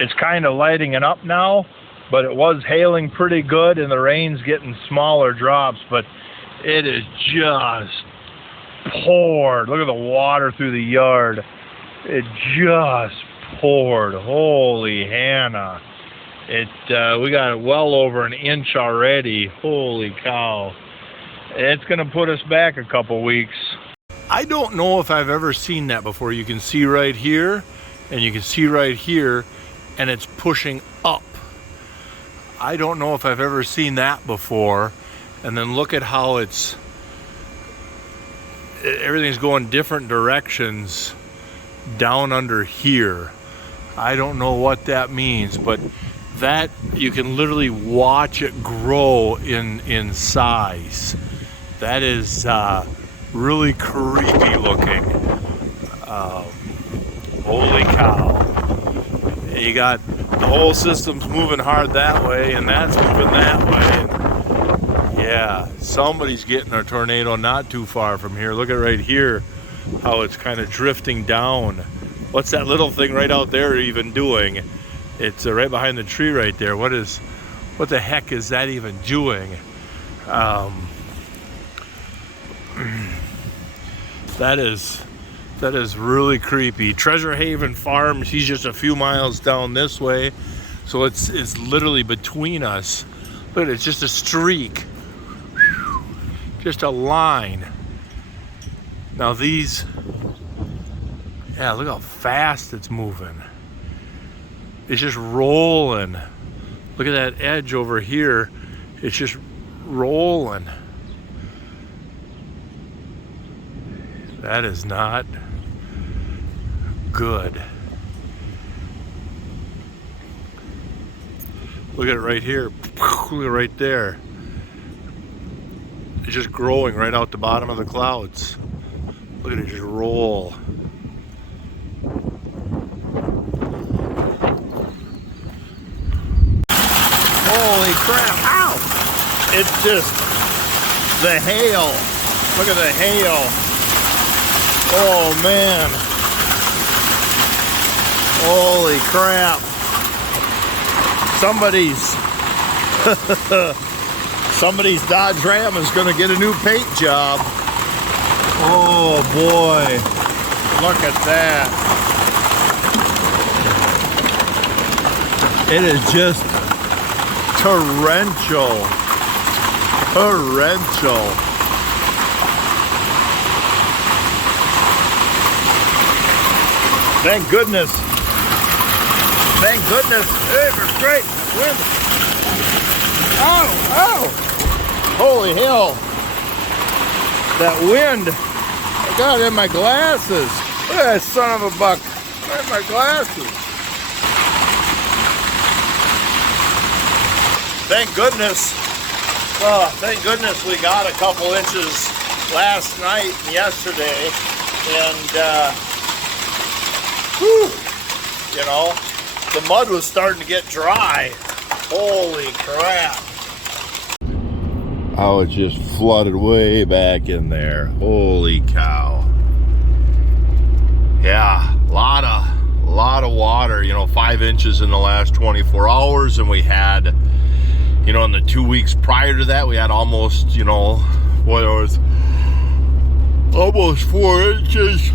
It's kind of lighting it up now, but it was hailing pretty good, and the rain's getting smaller drops, but it is just poured. Look at the water through the yard. It just poured. Holy Hannah. We got well over an inch already. Holy cow. It's going to put us back a couple weeks. I don't know if I've ever seen that before. You can see right here, and you can see right here, and it's pushing up. I don't know if I've ever seen that before. And then look at how everything's going different directions down under here. I don't know what that means, but that you can literally watch it grow in size. That is really creepy looking. Holy cow. You got the whole system's moving hard that way, and that's moving that way. And yeah, somebody's getting a tornado not too far from here. Look at right here, how it's kind of drifting down. What's that little thing right out there even doing? It's right behind the tree right there. What the heck is that even doing? That is really creepy. Treasure Haven Farms, he's just a few miles down this way, so it's literally between us. Look, it's just a streak, just a line. Now these, yeah, look how fast it's moving. It's just rolling. Look at that edge over here. It's just rolling. That is not good. Look at it right here. Look at it right there. It's just growing right out the bottom of the clouds. Look at it just roll. Holy crap. Ow! It's just the hail. Look at the hail. Oh man. Holy crap. Somebody's Dodge Ram is going to get a new paint job. Oh boy. Look at that. It is just torrential. Thank goodness. Thank goodness. Hey, we're straight. Wind. Oh. Holy hell. That wind. I got it in my glasses. Look at that son of a buck. Right in my glasses. Thank goodness. Thank goodness we got a couple inches last night and yesterday. And, whew, you know, the mud was starting to get dry. Holy crap. Oh, it just flooded way back in there. Holy cow. Yeah, a lot of water, you know, 5 inches in the last 24 hours. And we had, you know, in the 2 weeks prior to that, we had almost, you know, what it was, almost 4 inches.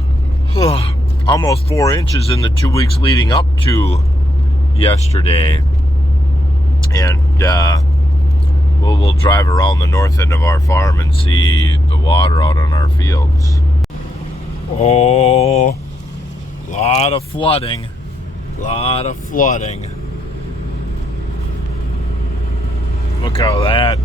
Almost 4 inches in the 2 weeks leading up to yesterday. And we'll drive around the north end of our farm and see the water out on our fields. Oh, lot of flooding. Look how that